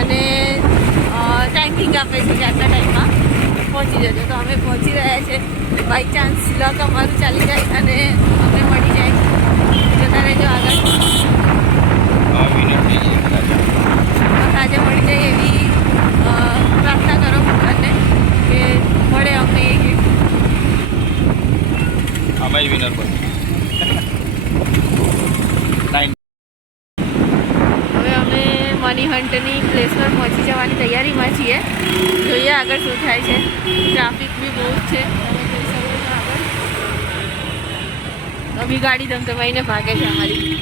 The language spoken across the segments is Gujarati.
અને ટાઈમિંગ આપે છે કે આટલા ટાઈમમાં પહોંચી જજો. તો અમે પહોંચી રહ્યા છે. બાય ચાન્સ લક અમારું ચાલી જાય અને અમે મળી જાય જતા રહેજો આગળ. આજે મળી જાય એવી પ્રાર્થના કરો ભગવાનને કે મળે અમને એ ગિફ્ટ. અમે વિનર પર હવે અમે મની હન્ટની પ્લેસ પર પહોંચી જવાની તૈયારીમાં છીએ. જોઈએ આગળ શું થાય છે. ટ્રાફિક બી બહુ જ છે. તમે જોઈ શકો છો આગળ અભી ગાડી ધમધમાઈને ભાગે છે અમારી.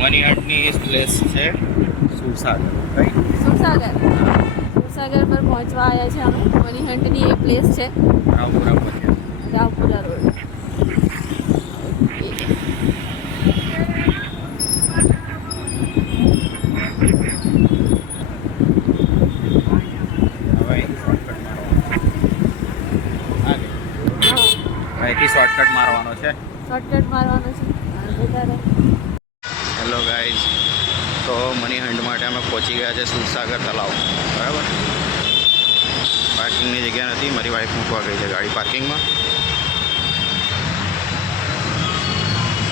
મની હન્ટની પ્લેસ છે સુરસાગર, રાઈટ? સુરસાગર પર પહોંચવા આવ્યા છે અમે. મની હન્ટની એ પ્લેસ છે રાવપુરા રોડ. અહીંથી શોર્ટકટ મારવાનો છે. હેલો ગાઈઝ, તો મની હન્ટ માટે અમે પહોંચી ગયા છે સુરસાગર તલાવ. બરાબર, પાર્કિંગની જગ્યા નથી. મારી વાઈફ મૂકવા ગઈ છે ગાડી પાર્કિંગમાં.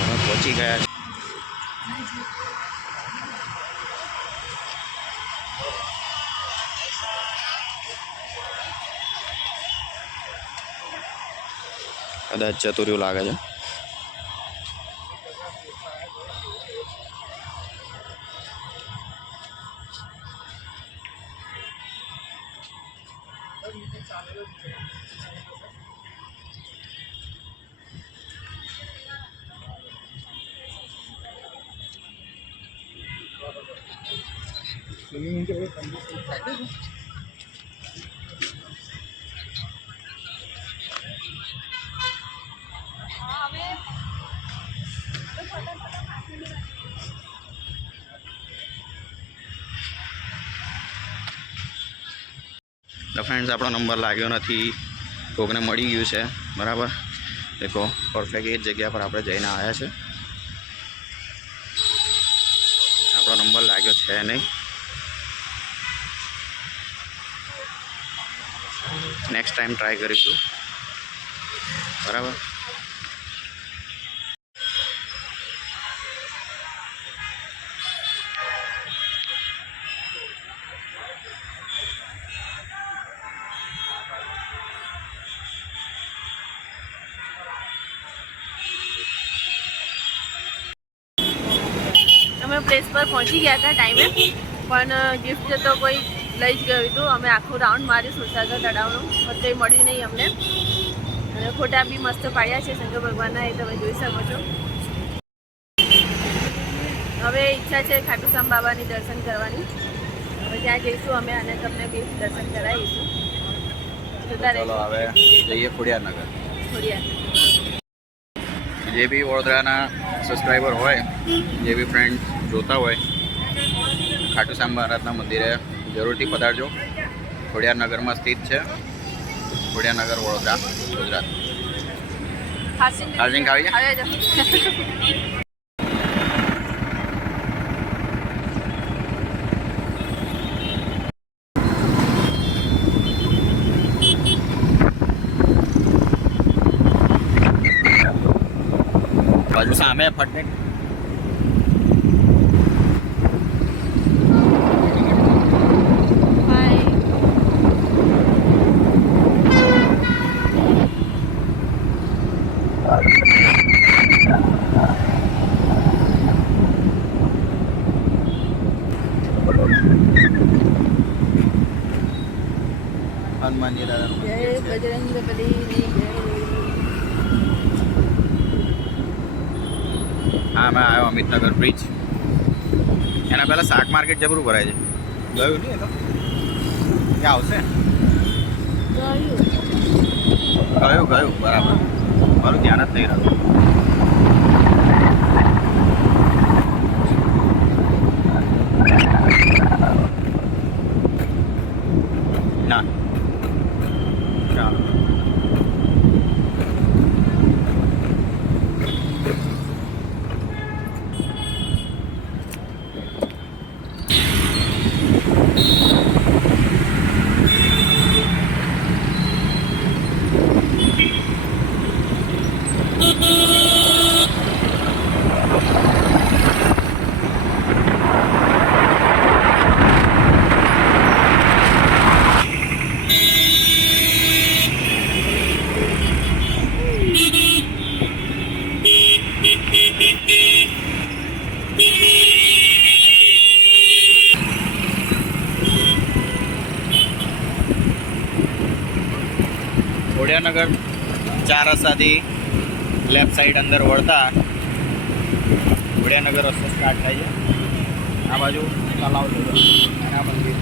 અમે પહોંચી ગયા છે. કદાચ ચતુર્યું લાગે છે. તો ફ્રેન્ડ્સ, આપણો નંબર લાગ્યો નથી. કોકને મળી ગયું છે. બરાબર, દેખો પરફેક્ટ એ જ જગ્યા પર આપણે જઈને આવ્યા છે. આપણો નંબર લાગ્યો છે નહીં. નેક્સ્ટ ટાઈમ ટ્રાય કરીશું. બરાબર, અમે પ્લેસ પર પહોંચી ગયા હતા ટાઈમે, પણ ગિફ્ટ તો કોઈ લઈ જ ગયું હતું. અમે આખું રાઉન્ડ માર્યું સુરસાગર તળાવનું, પણ કંઈ મળ્યું નહીં અમને. અને ફોટા બી મસ્ત પાડ્યા છે શંકર ભગવાનના, એ તમે જોઈ શકો છો. હવે ઈચ્છા છે ખાટુશ્યામ બાબાની દર્શન કરવાની. હવે ત્યાં જઈશું અમે અને તમને બી દર્શન કરાવીશું. ચલો હવે જઈએ ખોડિયારનગર. ખોડિયાર જે બી વડોદરાના સબસ્ક્રાઈબર હોય, જે બી ફ્રેન્ડ જોતા હોય, ખાટુશ્યામ મહારાજના મંદિરે જરૂરથી પધારજો. ખોડિયારનગરમાં સ્થિત છે. ખોડિયારનગર, વડોદરા, ગુજરાત. હાર્દિક આવી જાય. બાજુ સામે ફટને હનુમાનજી દાદાનું મંદિર છે. હા, મેં આવ્યો અમિતનગર બ્રિજ. એના પહેલાં શાક માર્કેટ જબરું ભરાય છે. ગયું નહીં એ તો ક્યાં આવશે. ગયું બરાબર, મારું ધ્યાન જ નહીં રહ્યું. ના ચાલો. ખોડિયારનગર 4 રસ્તાથી લેફ્ટ સાઈડ અંદર વળતા ખોડિયારનગર રસ્તો સ્ટાર્ટ થાય છે. આ બાજુ તલાવ છે અને આ મંદિર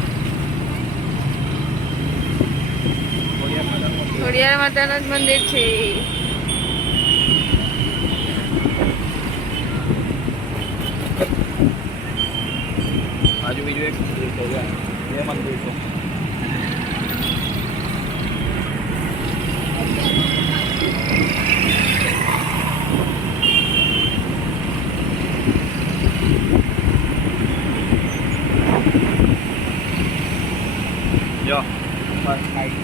ખોડિયાર માતાનું જ મંદિર છે. બાજુ બીજું એક મંદિર છે, બે મંદિર છે. જો બસ સાઈડ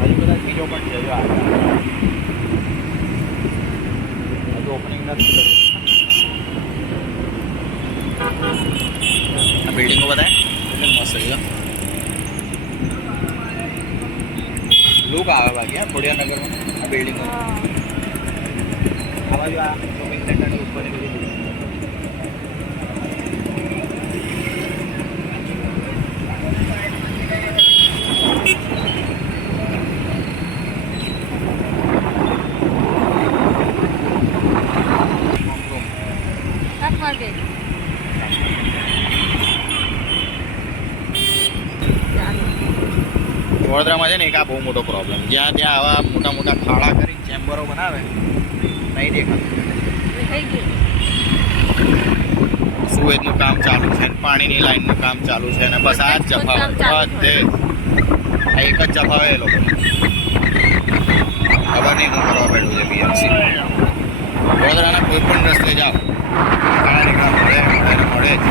હજુ બધા બીજો પણ છે. જો હજુ ઓપનિંગ નથી કર્યું. આ બિલ્ડિંગો બતાય મસ્ત છે. લુક આવે બાકી હા ખોડિયારનગરમાં આ બિલ્ડિંગો. આ બાજુ આ શોપિંગ સેન્ટરની ઉપર બધી વડોદરામાં છે ને એક આ બહુ મોટો પ્રોબ્લેમ, જ્યાં ત્યાં આવા મોટા મોટા ખાડા કરી ચેમ્બરો બનાવે નહીં દેખાતું. સુએજનું કામ ચાલુ છે, પાણીની લાઈનનું કામ ચાલુ છે અને બસ આ જ જફાવે બધે. આ એક જ જફાવે એ લોકો. ખબર નહીં શું કરવા બેઠું છે બીએમસી. વડોદરાના કોઈ પણ રસ્તે જાઓ ખાડા નીકળા મળે જ.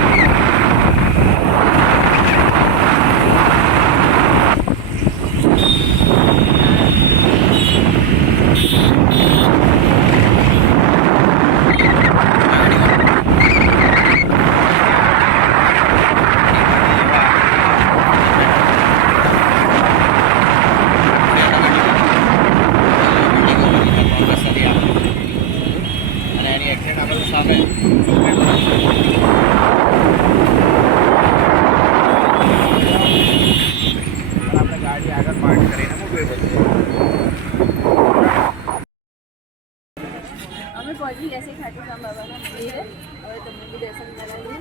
અમે પહોંચી ગયા છીએ ખાટુ શ્યામ બાબાના મંદિરે. હવે તમને બી દર્શન કરાવીએ.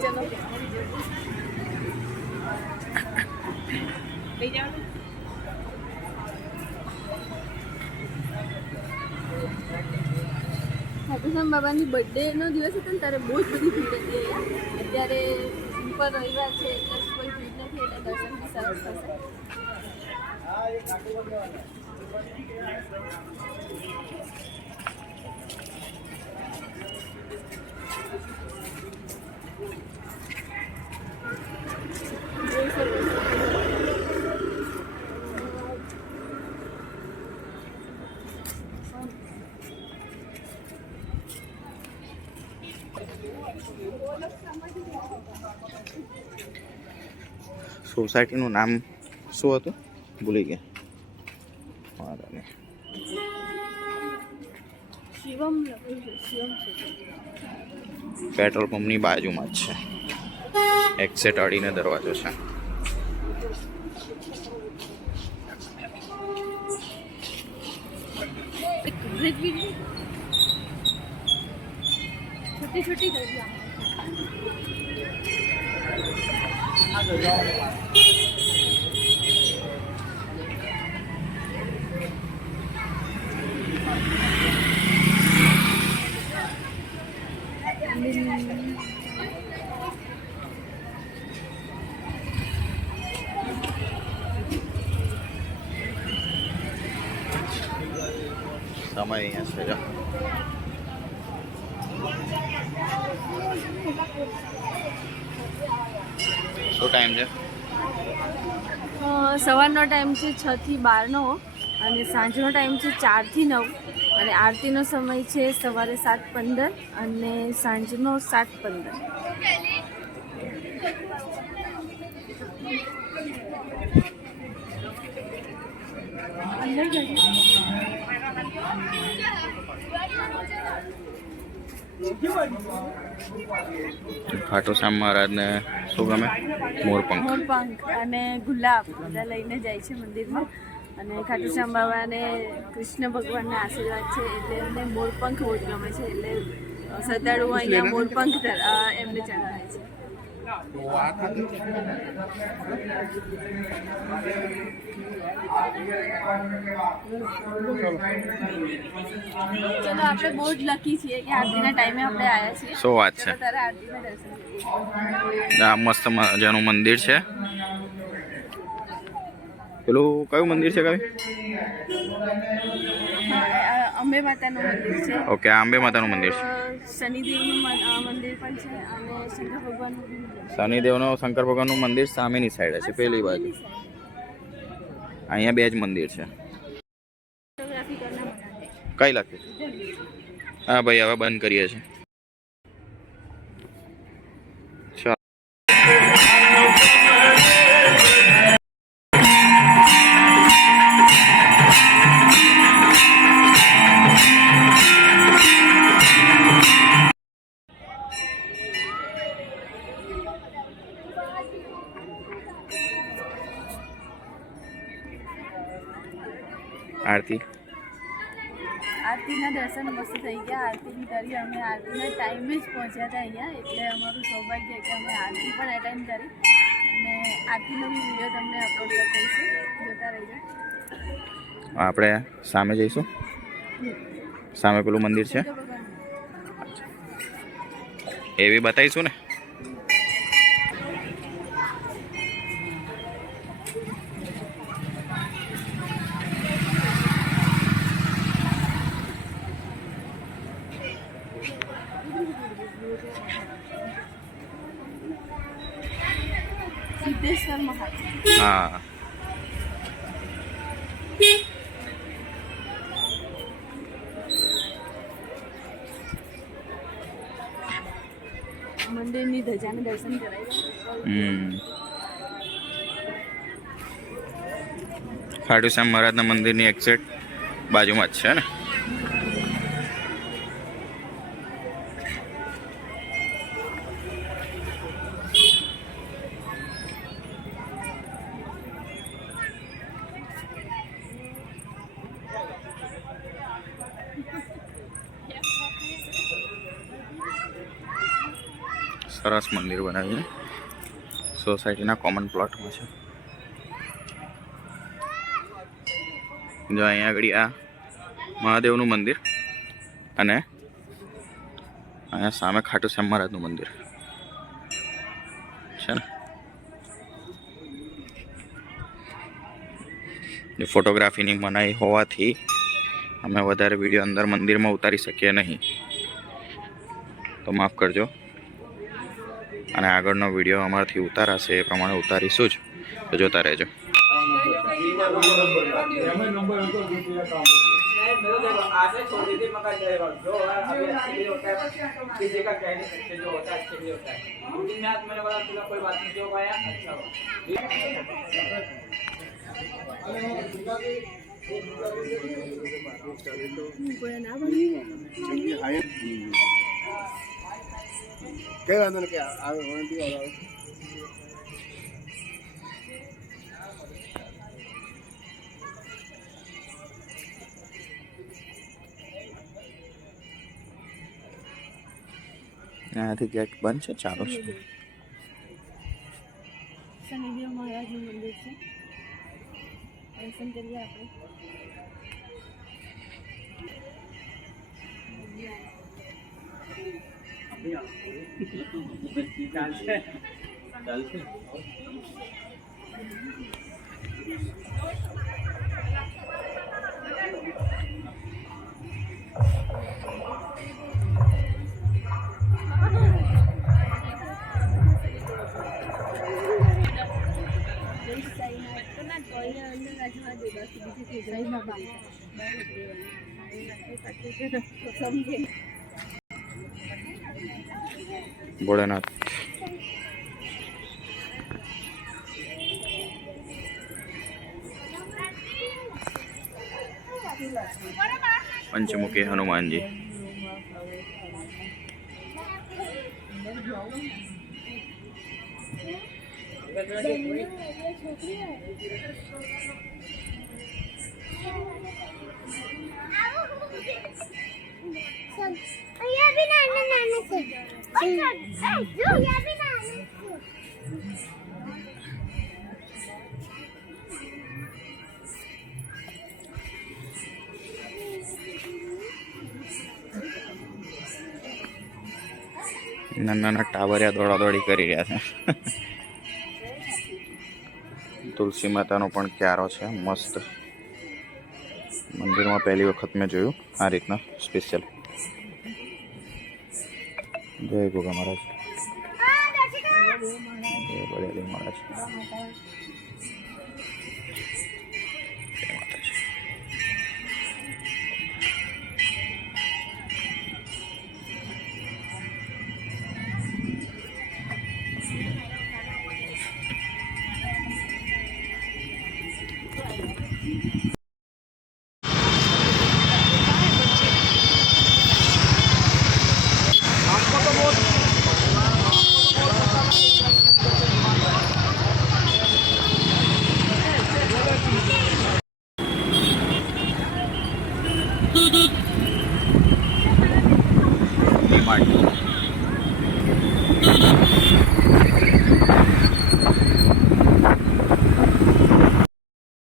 ચલો લઈ જાઓ. ખાટુ શ્યામ બાબાની બર્થડેનો દિવસ હતો ને ત્યારે બહુ જ બધી ભીડ હતી અહીંયા. અત્યારે સિમ્પલ રવિવાર છે એટલે કોઈ ભીડ નથી એટલે દર્શન બી સરસ થશે. સોસાયટીનું નામ શું હતું ભૂલી ગયા. શિવમ પેટ્રોલ પંપની બાજુમાં જ છે. એક્ઝેટ અડીને દરવાજો છે. छोटी छोटी दरिया સમય અહીંયા છે. શું ટાઈમ છે? સવારનો ટાઈમ છે 6 થી 12નો અને સાંજનો ટાઈમ છે 4 થી 9 અને આરતીનો સમય છે સવારે 7:15 અને સાંજનો 7:15. ખાટુ શ્યામ મહારાજને શું ગમે? મોરપંખ. મોરપંખ અને ગુલાબ બધા લઈને જાય છે મંદિરમાં. અને ખાટુ શ્યામ બાબાને કૃષ્ણ ભગવાનના આશીર્વાદ છે એટલે એમને મોરપંખ બહુ જ ગમે છે. એટલે શ્રદ્ધાળુઓ અહીંયા મોરપંખ એમને ચડાવે છે. ચલો આપણે બોર્ડ લખી છીએ કે આરતીના ટાઈમે આપણે આવ્યા છીએ. શું વાત છે? તારે આરતીના દર્શન કરીએ. આ મસ્ત મજાનું મંદિર છે. પેલું કયું મંદિર છે? કયું? અંબે માતાનું મંદિર છે. ઓકે, આ અંબે માતાનું મંદિર છે. શનિદેવનું મંદિર પણ છે અને શંકર ભગવાનનું બી મંદિર છે. શનિદેવનો શંકર ભગવાનનું મંદિર સામેની સાઈડે છે, પેલી બાજુ. અહીંયા બે જ મંદિર છે. ફોટોગ્રાફી કરના મના હે. કઈ લખ્યું? હા ભાઈ, હવે બંધ કરીએ છીએ. ચાલો. આરતી આરતીના દર્શન મસ્ત થઈ ગયા. આરતી બી કરી. અમે આરતીના ટાઈમે જ પહોંચ્યા હતા અહીંયા એટલે અમારું સૌભાગ્ય કે અમે આરતી પણ એટેન્ડ કરી અને આરતીનો બી વિડીયો તમને અપલોડ કરીશું, જોતા રહેજો. આપણે સામે જઈશું. સામે પેલું મંદિર છે એ બી બતાવીશું ને. સિદ્ધેશ્વર મહાદેવ. હા, મંદિરની ધજાને દર્શન કરાવી. ખાટુ શ્યામ મહારાજના મંદિરની એક્ઝેક્ટ બાજુમાં જ છે ને. સરસ મંદિર બનાવ્યું સોસાયટીના કોમન પ્લોટમાં છે. જો અહીંયા આગળ આ મહાદેવનું મંદિર અને અહીંયા સામે ખાટુ શ્યામ મહારાજનું મંદિર છે ને. ફોટોગ્રાફીની મનાઈ હોવાથી અમે વધારે વિડીયો અંદર મંદિરમાં ઉતારી શકીએ નહીં, તો માફ કરજો. અને આગળનો વિડીયો અમારાથી ઉતારાશે એ પ્રમાણે ઉતારીશું જ, તો જોતા રહેજો. કઈ વાંધો નહીં, આવે અહીંયાથી ગેટ બંધ છે, ચાલુ છે. શનિદેવ મહારાજનું મંદિર છે, દર્શન કરીએ આપણે. ભોળાનાથ पंचमुखी हनुमान जी નાના ટાવરિયા દોડાદોડી કરી રહ્યા છે તુલસી માતાનો પણ ક્યારો છે મસ્ત મંદિરમાં પહેલી વખત મેં જોયું આ રીતના સ્પેશિયલ જય ગોગા મહારાજ જય બળેલી મહારાજ જય માતાજી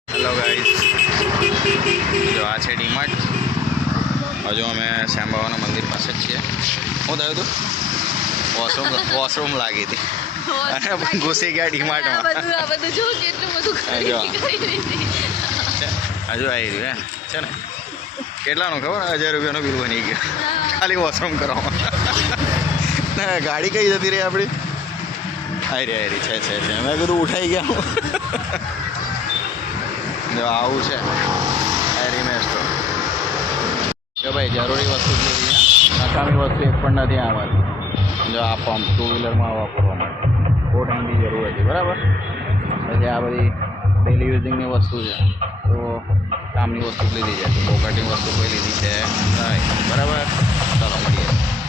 હેલો ગાઈસ જો આ છે ડીમાર્ટ હજુ અમે શ્યામ બાબાના મંદિર પાસે જ છીએ હું થયું હતું વોશરૂમ લાગી હતી અને ઘૂસી ગયા ડીમાર્ટમાં જો કેટલું બધું હજુ આવી રહ્યું છે ને કેટલાનું ખબર 1000 રૂપિયાનું બિલ બની ગયું ખાલી વોશરૂમ કરવામાં ગાડી કઈ જતી રહી આપણી આવી રહી છે મેં કીધું ઉઠાઈ ગયા જો આવું છે એરિમેસ તો જો ભાઈ જરૂરી વસ્તુ જ લીધી નકામી વસ્તુ એક પણ નથી આમાંથી જો આ પંપ ટુ વ્હીલરમાં વાપરવા માટે બહુ ટાઈમની જરૂર હતી બરાબર પછી આ બધી ડેલી યુઝિંગની વસ્તુ છે તો કામની વસ્તુ લીધી છે બોકાટીની વસ્તુ કોઈ લીધી છે નહીં બરાબર ચાલો મળીએ